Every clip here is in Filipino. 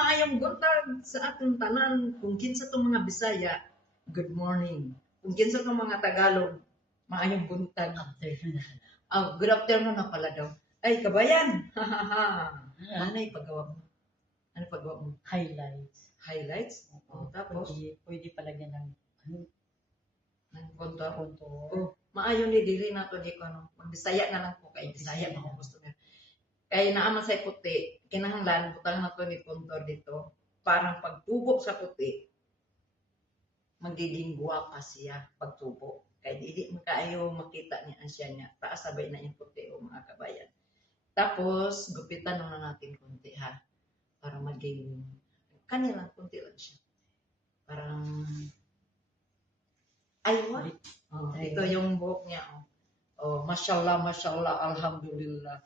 maayong buntag sa atong tanan. Kung kinsa tong mga Bisaya, good morning. Kung kinsa tong mga Tagalog, maayong buntag. Good afternoon na pala daw. Ay, kabayan. Ano yung paggawa mo? Ano paggawa mo? Highlights. Highlights? Tapos? Pwede palagyan ng kontor. kontor. Maayo ni dili na to di ko no. Magbisaya na lang po kay Bisaya mo gusto niya. Kay naaman sa puti, kinahanglan butang na to ni kontor dito. Parang pagtubo sa puti, magiging guwapa siya pagtubo. Kay dili makaayo makita niya siya niya. Taas sabay na yung puti o mga kabayan. Tapos gupitan na natin konti ha. Para maging kanilang konti lang siya. Parang aywa. Ito yung buhok niya. Mashallah, mashallah, alhamdulillah.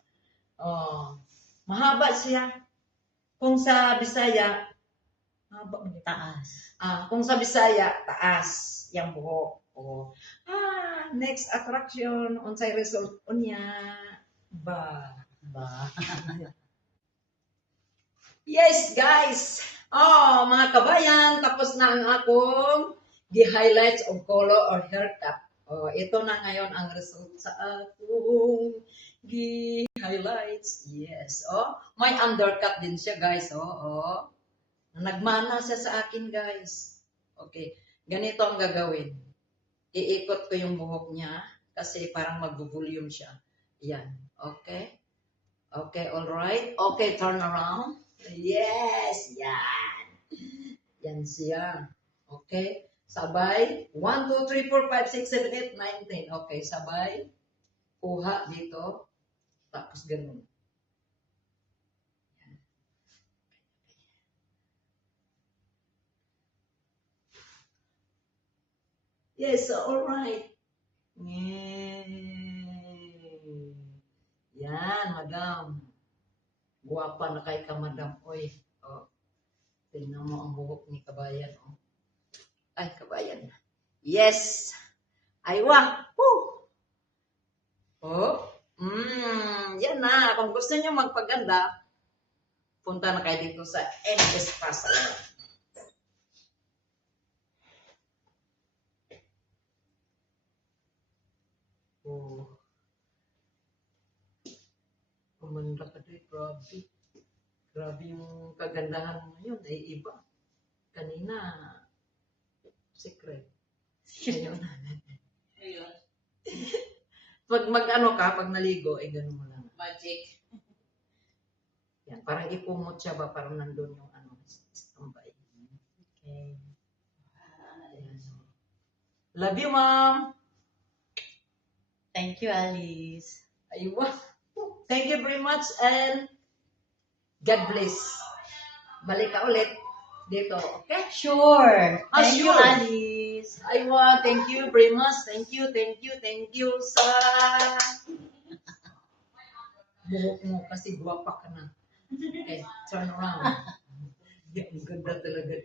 Mahaba siya. Kung sa Bisaya, mahaba Taas. kung sa Bisaya, taas yung buhok. Next attraction, unsay result unya. Ba. Yes, guys. Mga kabayan, tapos na ang akong gi-highlights of color or haircut. Ito na ngayon ang result sa akong gi-highlights. Yes. May undercut din siya, guys. Nagmana siya sa akin, guys. Okay. Ganito ang gagawin. Iikot ko yung buhok niya kasi parang mag-volume siya. Yan. Okay. Okay, all right. Okay, turn around. Yes, yan. Yan siya. Okay. Sabay. 1, 2, 3, 4, 5, 6, 7, 8, 9, 10. Okay, sabay. Kuha dito. Tapos ganun. Yan. Yes, all right. Yan, madam. Guwapa na kay ka, madam. Oy. Tingnan mo ang buhok ni kabayan. Ay, kabayan. Yes. Aywa. Yan na. Kung gusto niyo magpaganda, punta na kayo dito sa NS Pasa. Kumanda ka doon. Grabe. Grabe yung kagandahan mo ngayon. Ay iba. Kanina, secret. Ngayon. Pag mag-ano ka, pag naligo, ay gano'n mo lang. Magic. Yan, parang ipumot siya ba, parang nandun yung standby. Okay. Love you, Mom! Thank you, Alice. Aywa. Thank you very much and God bless. Balik ka ulit dito, okay? Sure. Thank you, Sure. Alice. Aywa, thank you very much. Thank you sa buhok mo kasi guwapa ka na. Okay, turn around. Ang ganda talaga.